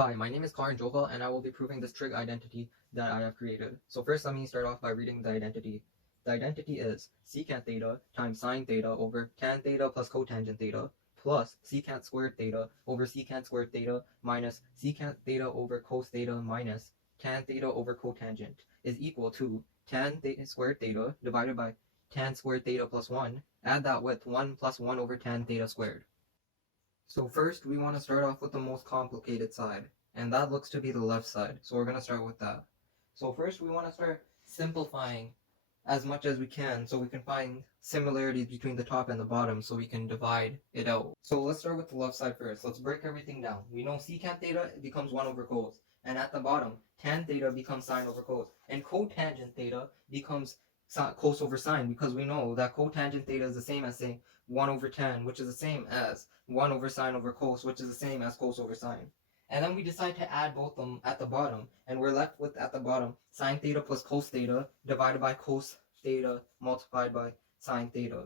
Hi, my name is Karan Johal and I will be proving this trig identity that I have created. So first let me start off by reading the identity. The identity is secant theta times sine theta over tan theta plus cotangent theta plus secant squared theta over secant squared theta minus secant theta over cos theta minus tan theta over cotangent is equal to tan theta squared theta divided by tan squared theta plus 1. Add that with 1 plus 1 over tan theta squared. So first we want to start off with the most complicated side, and that looks to be the left side. So we're going to start with that. So first we want to start simplifying as much as we can so we can find similarities between the top and the bottom so we can divide it out. So let's start with the left side first. Let's break everything down. We know secant theta becomes 1 over cos, and at the bottom tan theta becomes sine over cos, and cotangent theta becomes cos over sine, because we know that cotangent theta is the same as saying 1 over tan, which is the same as 1 over sine over cos, which is the same as cos over sine. And then we decide to add both of them at the bottom, and we're left with at the bottom sine theta plus cos theta divided by cos theta multiplied by sine theta.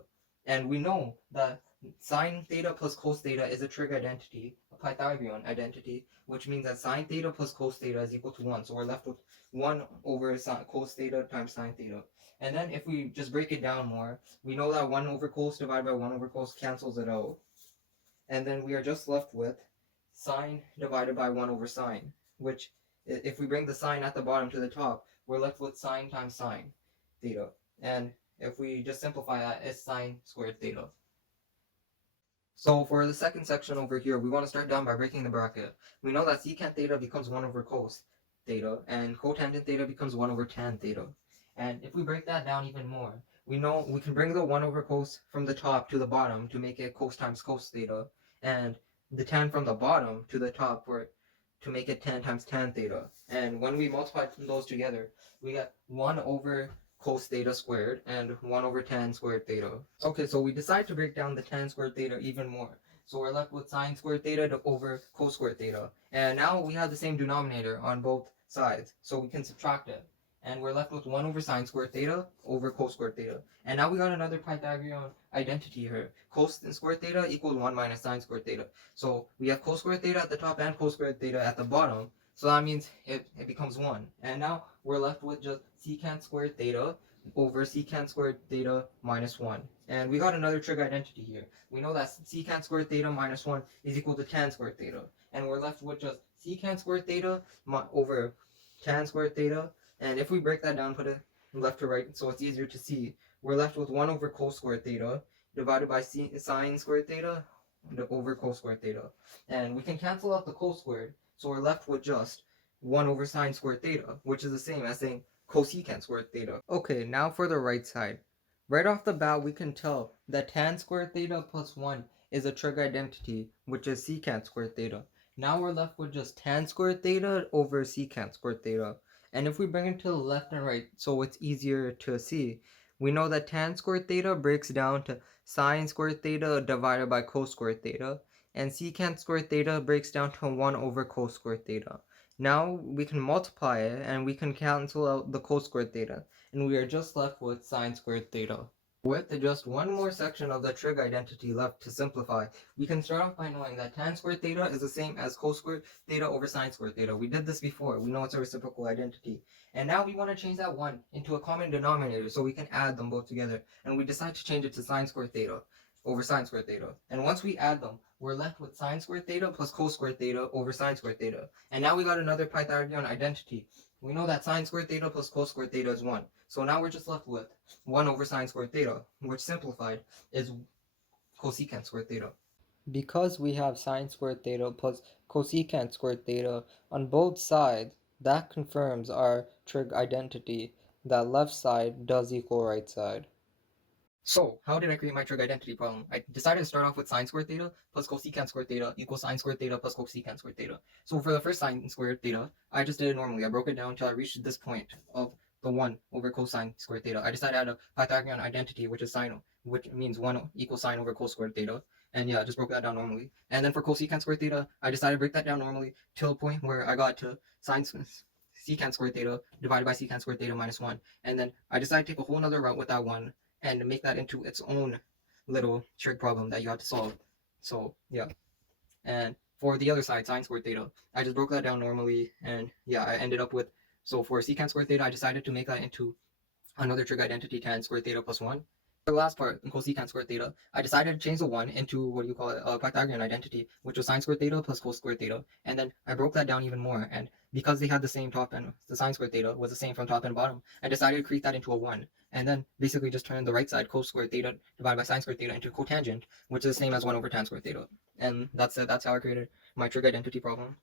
And we know that sine theta plus cos theta is a trig identity, a Pythagorean identity, which means that sine theta plus cos theta is equal to 1. So we're left with 1 over cos theta times sine theta. And then if we just break it down more, we know that 1 over cos divided by 1 over cos cancels it out. And then we are just left with sine divided by 1 over sine, which if we bring the sine at the bottom to the top, we're left with sine times sine theta. And if we just simplify that, it's sine squared theta. So for the second section over here, we want to start down by breaking the bracket. We know that secant theta becomes 1 over cos theta, and cotangent theta becomes 1 over tan theta. And if we break that down even more, we know we can bring the 1 over cos from the top to the bottom to make it cos times cos theta, and the tan from the bottom to the top to make it tan times tan theta. And when we multiply those together, we get 1 over cos theta squared and 1 over tan squared theta. Okay, so we decide to break down the tan squared theta even more. So we're left with sine squared theta over cos squared theta. And now we have the same denominator on both sides, so we can subtract it. And we're left with 1 over sine squared theta over cos squared theta. And now we got another Pythagorean identity here. Cos squared theta equals 1 minus sine squared theta. So we have cos squared theta at the top and cos squared theta at the bottom. So that means it becomes 1. And now we're left with just secant squared theta over secant squared theta minus 1. And we got another trig identity here. We know that secant squared theta minus 1 is equal to tan squared theta. And we're left with just secant squared theta over tan squared theta. And if we break that down, put it left to right so it's easier to see, we're left with 1 over cos squared theta divided by sine squared theta over cos squared theta. And we can cancel out the cos squared, so we're left with just 1 over sine squared theta, which is the same as saying cosecant squared theta. Okay, now for the right side. Right off the bat, we can tell that tan squared theta plus 1 is a trig identity, which is secant squared theta. Now we're left with just tan squared theta over secant squared theta. And if we bring it to the left and right so it's easier to see, we know that tan squared theta breaks down to sine squared theta divided by cos squared theta, and secant squared theta breaks down to 1 over cos squared theta. Now we can multiply it and we can cancel out the cos squared theta, and we are just left with sine squared theta. With just one more section of the trig identity left to simplify, we can start off by knowing that tan squared theta is the same as cos squared theta over sine squared theta. We did this before. We know it's a reciprocal identity. And now we want to change that 1 into a common denominator so we can add them both together. And we decide to change it to sine squared theta over sine squared theta. And once we add them, we're left with sine squared theta plus cos squared theta over sine squared theta. And now we got another Pythagorean identity. We know that sine squared theta plus cos squared theta is 1. So now we're just left with 1 over sine squared theta, which simplified is cosecant squared theta. Because we have sine squared theta plus cosecant squared theta on both sides, that confirms our trig identity that left side does equal right side. So, how did I create my trig identity problem? I decided to start off with sine squared theta plus cosecant squared theta equals sine squared theta plus cosecant squared theta. So for the first sine squared theta, I just did it normally. I broke it down until I reached this point of the 1 over cosine squared theta. I decided to add a Pythagorean identity, which is sine, which means 1 equals sine over cos squared theta. And yeah, I just broke that down normally. And then for cosecant squared theta, I decided to break that down normally till a point where I got to sine secant squared theta divided by secant squared theta minus 1. And then I decided to take a whole other route with that 1 and make that into its own little trig problem that you have to solve. So yeah. And for the other side, sine squared theta, I just broke that down normally, and yeah, I ended up with, so for secant squared theta, I decided to make that into another trig identity, tan squared theta plus 1. For the last part, cosecant squared theta, I decided to change the 1 into, what do you call it, a Pythagorean identity, which was sine squared theta plus cos squared theta. And then I broke that down even more, and because they had the same top and the sine squared theta was the same from top and bottom, I decided to create that into a 1. And then basically just turn the right side, cos squared theta divided by sine squared theta, into cotangent, which is the same as 1 over tan squared theta. And that's it. That's how I created my trig identity problem.